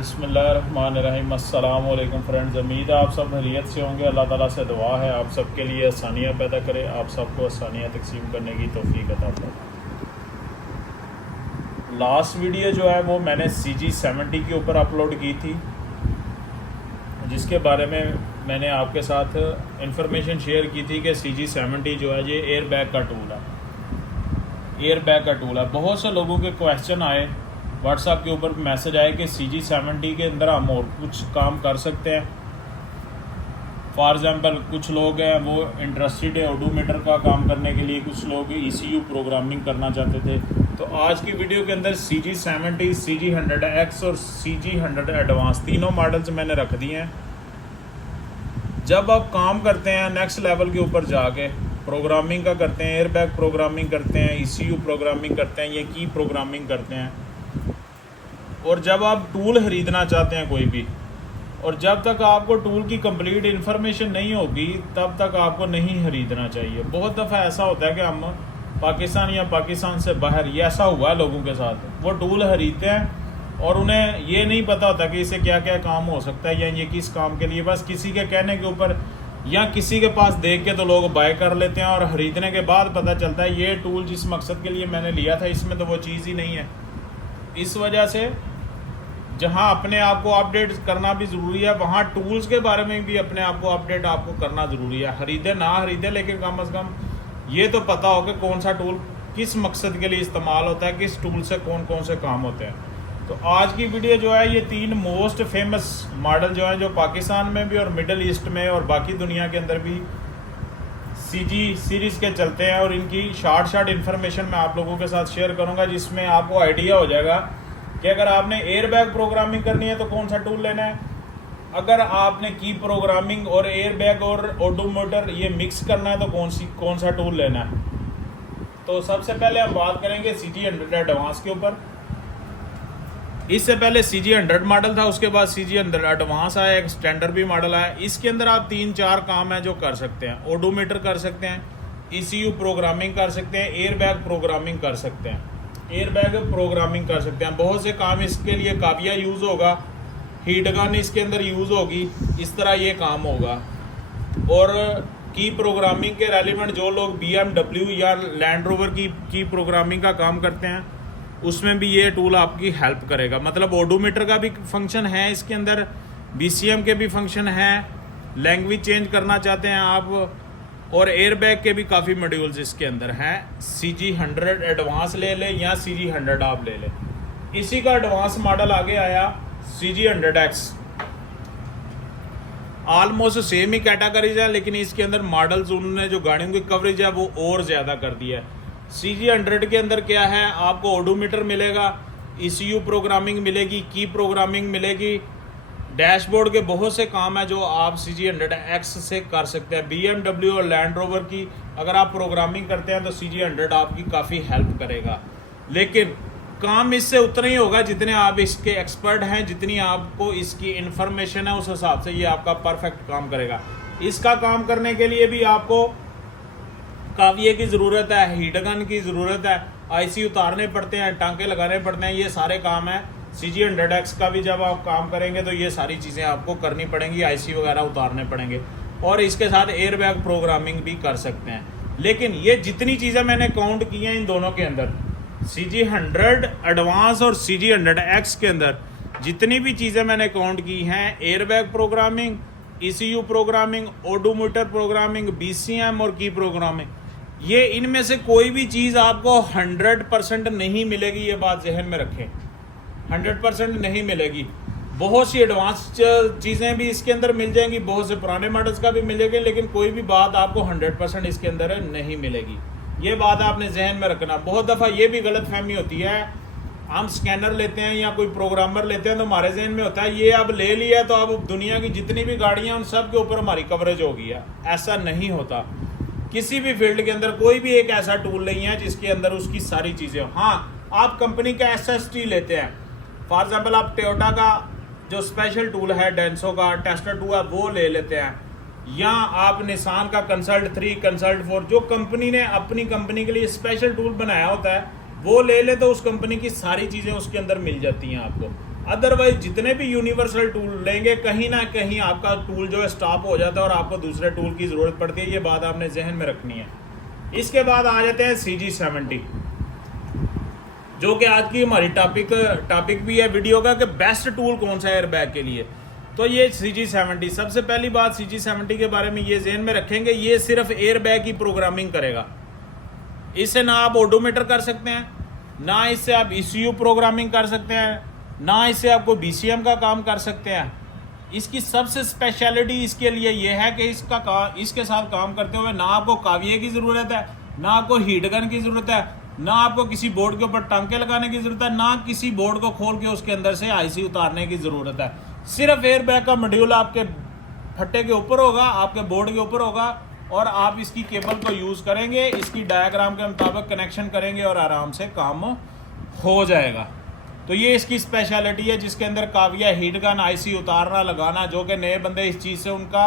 बिस्मिल्लाहिर्रहमानिर्रहीम। अस्सलाम वालेकुम फ्रेंड्स। उम्मीद है आप सब खैरियत से होंगे। अल्लाह ताला से दुआ है आप सब के लिए आसानियाँ पैदा करे, आप सबको आसानियाँ तकसीम करने की तौफीक अता फरमाए। लास्ट वीडियो जो है वो मैंने CG70 के ऊपर अपलोड की थी, जिसके बारे में मैंने आपके साथ इंफॉर्मेशन शेयर की थी कि CG70 जो है ये एयर बैग का टूल है। एयर बैग का टूल है। बहुत से लोगों के क्वेश्चन आए, व्हाट्सएप के ऊपर मैसेज आए कि CG70 के अंदर हम और कुछ काम कर सकते हैं। फॉर एग्ज़ाम्पल कुछ लोग हैं वो इंटरेस्टेड है ओडोमीटर का काम करने के लिए, कुछ लोग ECU प्रोग्रामिंग करना चाहते थे। तो आज की वीडियो के अंदर CG70, CG100X और CG100 एडवांस तीनों मॉडल्स मैंने रख दिए हैं। जब आप काम करते हैं नेक्स्ट लेवल के ऊपर जाके प्रोग्रामिंग का करते हैं, एयरबैग प्रोग्रामिंग करते हैं, ECU प्रोग्रामिंग करते हैं, ये की प्रोग्रामिंग करते हैं, और जब आप टूल ख़रीदना चाहते हैं कोई भी, और जब तक आपको टूल की कंप्लीट इन्फॉर्मेशन नहीं होगी तब तक आपको नहीं ख़रीदना चाहिए। बहुत दफ़ा ऐसा होता है कि हम पाकिस्तान या पाकिस्तान से बाहर, ये ऐसा हुआ है लोगों के साथ, वो टूल ख़रीदते हैं और उन्हें ये नहीं पता होता कि इसे क्या क्या काम हो सकता है या ये किस काम के लिए, बस किसी के कहने के ऊपर या किसी के पास देख के तो लोग बाय कर लेते हैं, और ख़रीदने के बाद पता चलता है ये टूल जिस मकसद के लिए मैंने लिया था इसमें तो वो चीज़ ही नहीं है। इस वजह से जहां अपने आप को अपडेट करना भी ज़रूरी है, वहां टूल्स के बारे में भी अपने आप को अपडेट आपको करना ज़रूरी है। ख़रीदे ना ख़रीदे, लेकिन कम से कम ये तो पता हो कि कौन सा टूल किस मकसद के लिए इस्तेमाल होता है, किस टूल से कौन कौन से काम होते हैं। तो आज की वीडियो जो है ये 3 मोस्ट फेमस मॉडल जो हैं, जो पाकिस्तान में भी और मिडल ईस्ट में और बाकी दुनिया के अंदर भी CG सीरीज़ के चलते हैं, और इनकी शार्ट इन्फॉर्मेशन मैं आप लोगों के साथ शेयर करूंगा, जिसमें आपको आइडिया हो जाएगा कि अगर आपने एयरबैग प्रोग्रामिंग करनी है तो कौन सा टूल लेना है, अगर आपने की प्रोग्रामिंग और एयरबैग और ओडोमीटर ये मिक्स करना है तो कौन सा टूल लेना है। तो सबसे पहले हम बात करेंगे CG100 एडवांस के ऊपर। इससे पहले CG100 मॉडल था, उसके बाद CG100 एडवांस आया, एक स्टैंडर्ड भी मॉडल आया। इसके अंदर आप 3-4 काम हैं जो कर सकते हैं। ओडोमीटर कर सकते हैं, ECU प्रोग्रामिंग कर सकते हैं, एयरबैग प्रोग्रामिंग कर सकते हैं, एयरबैग प्रोग्रामिंग कर सकते हैं। बहुत से काम इसके लिए काविया यूज़ होगा, हीट गन इसके अंदर यूज़ होगी, इस तरह ये काम होगा। और की प्रोग्रामिंग के रेलिवेंट जो लोग BMW या लैंड रोवर की प्रोग्रामिंग का काम करते हैं उसमें भी ये टूल आपकी हेल्प करेगा। मतलब ओडोमीटर का भी फंक्शन है इसके अंदर, BCM के भी फंक्शन हैं, लैंग्वेज चेंज करना चाहते हैं आप, और एयरबैग के भी काफ़ी मॉड्यूल्स इसके अंदर हैं। CG100 एडवांस ले लें या CG100 आप ले लें। इसी का एडवांस मॉडल आगे आया CG100X। ऑलमोस्ट सेम ही कैटेगरीज है, लेकिन इसके अंदर मॉडल्स उन्होंने जो गाड़ियों की कवरेज है वो और ज़्यादा कर दी है। CG100 के अंदर क्या है, आपको ओडोमीटर मिलेगा, ECU प्रोग्रामिंग मिलेगी, की प्रोग्रामिंग मिलेगी, डैशबोर्ड के बहुत से काम है जो आप CG100X से कर सकते हैं। BMW और लैंड रोवर की अगर आप प्रोग्रामिंग करते हैं तो CG100 आपकी काफ़ी हेल्प करेगा, लेकिन काम इससे उतना ही होगा जितने आप इसके एक्सपर्ट हैं, जितनी आपको इसकी इन्फॉर्मेशन है उस हिसाब से ये आपका परफेक्ट काम करेगा। इसका काम करने के लिए भी आपको काविये की ज़रूरत है, हीट गन की ज़रूरत है, IC उतारने पड़ते हैं, टांके लगाने पड़ते हैं, ये सारे काम हैं। CG100X का भी जब आप काम करेंगे तो ये सारी चीज़ें आपको करनी पड़ेंगी, IC वगैरह उतारने पड़ेंगे, और इसके साथ एयरबैग प्रोग्रामिंग भी कर सकते हैं। लेकिन ये जितनी चीज़ें मैंने काउंट की हैं इन दोनों के अंदर, CG100 एडवांस और CG100X के अंदर जितनी भी चीज़ें मैंने काउंट की हैं, airbag programming, ECU programming, odometer programming, BCM और की प्रोग्रामिंग, ये इनमें से कोई भी चीज़ आपको 100% नहीं मिलेगी। ये बात जहन में रखें, 100% नहीं मिलेगी। बहुत सी एडवांस चीज़ें भी इसके अंदर मिल जाएंगी, बहुत से पुराने मॉडल्स का भी मिलेंगे, लेकिन कोई भी बात आपको 100% इसके अंदर नहीं मिलेगी। ये बात आपने जहन में रखना। बहुत दफ़ा ये भी गलतफहमी होती है, हम स्कैनर लेते हैं या कोई प्रोग्रामर लेते हैं तो हमारे जहन में होता है ये अब ले लिया तो अब दुनिया की जितनी भी गाड़ियाँ उन सब के ऊपर हमारी कवरेज हो गई है। ऐसा नहीं होता। किसी भी फील्ड के अंदर कोई भी एक ऐसा टूल नहीं है जिसके अंदर उसकी सारी चीज़ें। हाँ, आप कंपनी का SST लेते हैं, फॉर एग्जाम्पल आप टोयोटा का जो स्पेशल टूल है, डेंसो का टेस्टर 2 है, वो ले लेते हैं, या आप निसान का कंसल्ट 3, कंसल्ट 4, जो कंपनी ने अपनी कंपनी के लिए स्पेशल टूल बनाया होता है वो ले ले, तो उस कंपनी की सारी चीज़ें उसके अंदर मिल जाती हैं आपको। अदरवाइज जितने भी यूनिवर्सल टूल लेंगे कहीं ना कहीं आपका टूल जो है स्टॉप हो जाता है और आपको दूसरे टूल की ज़रूरत पड़ती है। ये बात आपने जहन में रखनी है। इसके बाद आ जाते हैं CG70, जो कि आज की हमारी टॉपिक भी है वीडियो का कि बेस्ट टूल कौन सा है एयरबैग के लिए। तो ये CG70, सबसे पहली बात CG70 के बारे में ये जहन में रखेंगे, ये सिर्फ एयरबैग की प्रोग्रामिंग करेगा। इससे ना आप ओडोमीटर कर सकते हैं, ना इससे आप ECU प्रोग्रामिंग कर सकते हैं, ना इससे आपको BCM का काम कर सकते हैं। इसकी सबसे स्पेशलिटी इसके लिए ये है कि इसके साथ काम करते हुए ना आपको काविये की ज़रूरत है, ना आपको हीट गन की ज़रूरत है, ना आपको किसी बोर्ड के ऊपर टांके लगाने की ज़रूरत है, ना किसी बोर्ड को खोल के उसके अंदर से IC उतारने की ज़रूरत है। सिर्फ एयरबैग का मॉड्यूल आपके फट्टे के ऊपर होगा, आपके बोर्ड के ऊपर होगा, और आप इसकी केबल को यूज़ करेंगे, इसकी डायग्राम के मुताबिक कनेक्शन करेंगे और आराम से काम हो जाएगा। तो ये इसकी स्पेशलिटी है, जिसके अंदर काविया, हीट गन, IC उतारना लगाना, जो कि नए बंदे इस चीज़ से उनका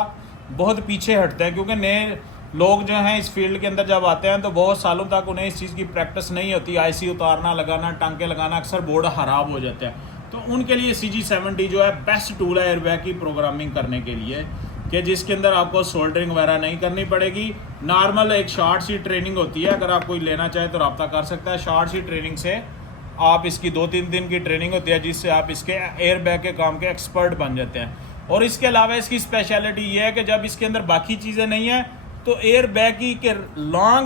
बहुत पीछे हटते हैं, क्योंकि नए लोग जो हैं इस फील्ड के अंदर जब आते हैं तो बहुत सालों तक उन्हें इस चीज़ की प्रैक्टिस नहीं होती। IC उतारना लगाना, टांके लगाना, अक्सर बोर्ड ख़राब हो जाते हैं। तो उनके लिए CG70 जो है बेस्ट टूल है एयरबैग की प्रोग्रामिंग करने के लिए, कि जिसके अंदर आपको सोल्डरिंग वगैरह नहीं करनी पड़ेगी। नॉर्मल एक शॉर्ट सी ट्रेनिंग होती है, अगर आप कोई लेना चाहे तो रब्ता कर सकता है। शॉर्ट सी ट्रेनिंग से आप इसकी 2-3 दिन की ट्रेनिंग होती है, जिससे आप इसके एयरबैग के काम के एक्सपर्ट बन जाते हैं। और इसके अलावा इसकी स्पेशलिटी ये है कि जब इसके अंदर बाकी चीज़ें नहीं है तो एयरबैग की के लॉन्ग